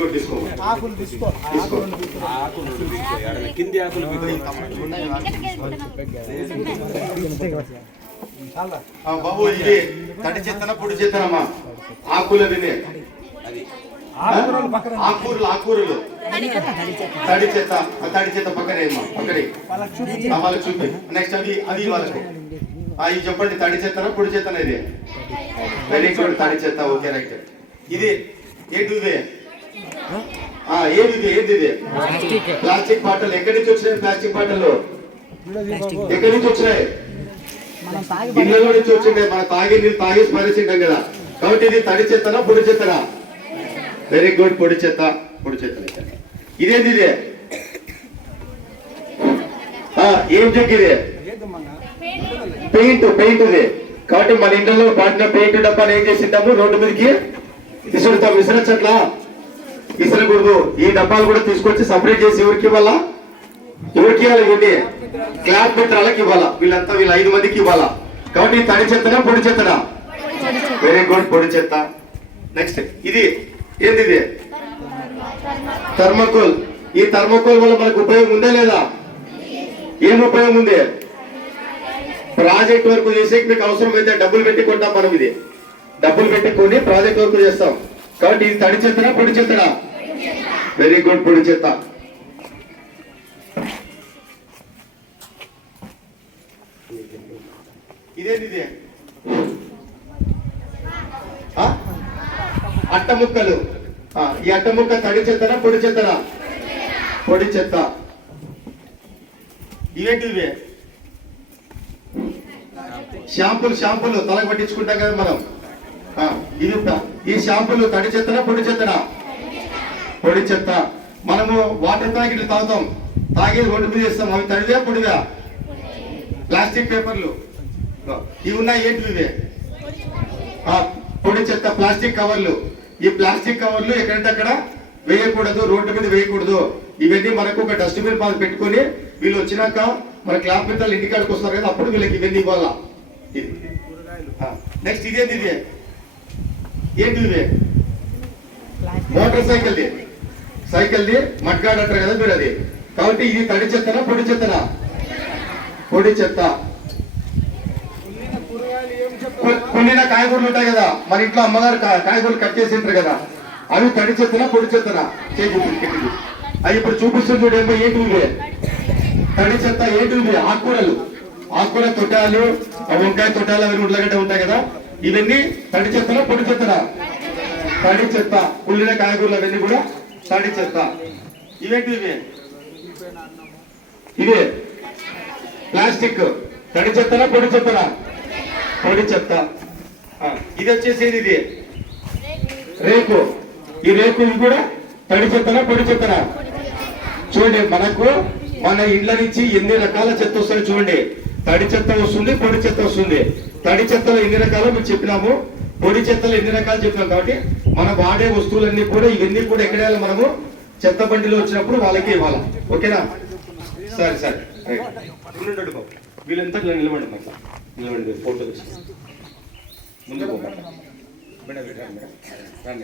కూడా తీసుకోవాలి. కింది ఆకులు బాబు ఇది తడి చెత్తన పొడి చెత్తనమ్మా? ఆకులు వినే ఆకూరలు తడి చెత్త పక్కనే అమ్మా, పక్కనే వాళ్ళకి చూపి. నెక్స్ట్ అది వాళ్ళకు ఇది చెప్పండి. తడి చెత్తన పొడి చెత్తన? ఇది వెరీ గుడ్, తడి చెత్త. Okay right. ఇది ఏంటి? ఏంది ఇది? Plastic bottle. ఎక్కడి నుంచి వచ్చినాయి ప్లాస్టిక్ బాటిల్? ఎక్కడి నుంచి వచ్చినాయి? ఇళ్ళలో నుంచి వచ్చిండే. మన తాగి నీళ్ళు తాగేసి పారేసింటాం కదా. కాబట్టి ఇది తడి చెత్తనా పొడి చెత్తనా? వెరీ గుడ్, పొడి చెత్త. ఇదేంది? ఇది ఏం చెక్? ఇది పెయింట్ ఇది. కాబట్టి మన ఇంట్లో పాటిన పెయింట్ డబ్బాను ఏం చేసింటాము? రోడ్డు మీదకి విసురుతాం. విసరచ్చట్లా? విసరకూడదు. ఈ డబ్బాలు కూడా తీసుకొచ్చి సపరేట్ చేసి ఎవరికి ఇవ్వాలా? ఇవ్వండి, క్లాబ్ మిత్రాలకు ఇవ్వాలా. వీళ్ళు 5 మందికి ఇవ్వాలా. కాబట్టి తడి చెత్తనా పొడి చెత్తనా? వెరీ గుడ్, పొడి చెత్త. నెక్స్ట్ ఇది ఏంది? ఇది థర్మోకోల్. ఈ థర్మోకోల్ వల్ల మనకు ఉపయోగం ఉందా లేదా? ఏం ఉపయోగం ఉంది? ప్రాజెక్ట్ వర్క్ చేసేకి మీకు అవసరమైతే డబ్బులు పెట్టి కొంటాం మనం. ఇది డబ్బులు పెట్టుకొని ప్రాజెక్ట్ వర్క్ చేస్తాం. కాబట్టి ఇది తడి చెత్తనా పొడి చెత్తనా? వెరీ గుడ్, పొడి చెత్త. ఇదేంటి? అట్ట ముక్కలు. ఈ అట్ట ముక్క తడి చెత్తనా పొడి చెత్తనా? పొడి చెత్త. ఇవేంటివి? షాంపూలు తలకు పట్టించుకుంటాం కదా మనం. ఈ షాంపూలు తడి చెత్తనా పొడి చెత్తనా? పొడి చెత్త. మనము వాటర్ ప్యాకెట్లు తాగుతాం, తాగేది ఒడ్డు మీద ఇస్తాం. అవి తడివే పొడివా? ప్లాస్టిక్ పేపర్లు ఇవి ఉన్నాయి. ఏంటివి? పొడి చెత్త. ప్లాస్టిక్ కవర్లు. ఈ ప్లాస్టిక్ కవర్లు ఎక్కడంటే అక్కడ వేయకూడదు, రోడ్డు మీద వేయకూడదు. ఇవన్నీ మనకు ఒక డస్ట్బిన్ బాగా పెట్టుకొని వీళ్ళు వచ్చినాక మన క్లాబ్ మిత్రాలు ఇంటికాడికి వస్తారు కదా, అప్పుడు వీళ్ళకి ఇవన్నీ ఇవ్వాలా. నెక్స్ట్ ఇదేంటి? ఏంటివి? మోటార్ సైకిల్ది మడ్గాడ్ అంటారు కదా మీరు. అది కాబట్టి ఇది తడి చెత్తనా పొడి చెత్తనా? పొడి చెత్త. కుళ్ళిన కాయగూరలు ఉంటాయి కదా మన ఇంట్లో, అమ్మగారు కాయగూరలు కట్ చేసి ఉంటారు కదా, అవి తడి చెత్తనా పొడి చెత్తనా? అవి ఇప్పుడు చూపిస్తుంది చూడేమో. ఏంటివి? తడి చెత్త. ఏంటివి? ఆకుకూర తొట్టాలు, వంకాయ తొట్టాలు, అవి ఉర్లగడ్డ ఉంటాయి కదా, ఇవన్నీ తడి చెత్తనా పొడి చెత్తనా? తడి చెత్త. కుళ్ళిన కాయగూరలు అవన్నీ కూడా తడి చెత్త. ఇవేంటివి? ఇవే ప్లాస్టిక్. తడి చెత్తనా పొడి చెత్తనా? పొడి చెత్త. ఇది వచ్చేసేది ఇది రేకు. ఈ రేకు ఇవి కూడా తడి చెత్తనా పొడి చెత్తనా? చూడండి, మనకు మన ఇండ్ల నుంచి ఎన్ని రకాల చెత్త వస్తాయో చూడండి. తడి చెత్త వస్తుంది, పొడి చెత్త వస్తుంది. తడి చెత్తలో ఎన్ని రకాలు మేము చెప్పినాము, పొడి చెత్తలో ఎన్ని రకాలు చెప్పినాం. కాబట్టి మనం వాడే వస్తువులన్నీ కూడా ఇవన్నీ కూడా ఎక్కడ మనము చెత్త బండిలో వచ్చినప్పుడు వాళ్ళకే ఇవ్వాలా. ఓకేనా? సరే ఉండండి బాబు. వీళ్ళంతా నిలబడి ఫోటో ముందు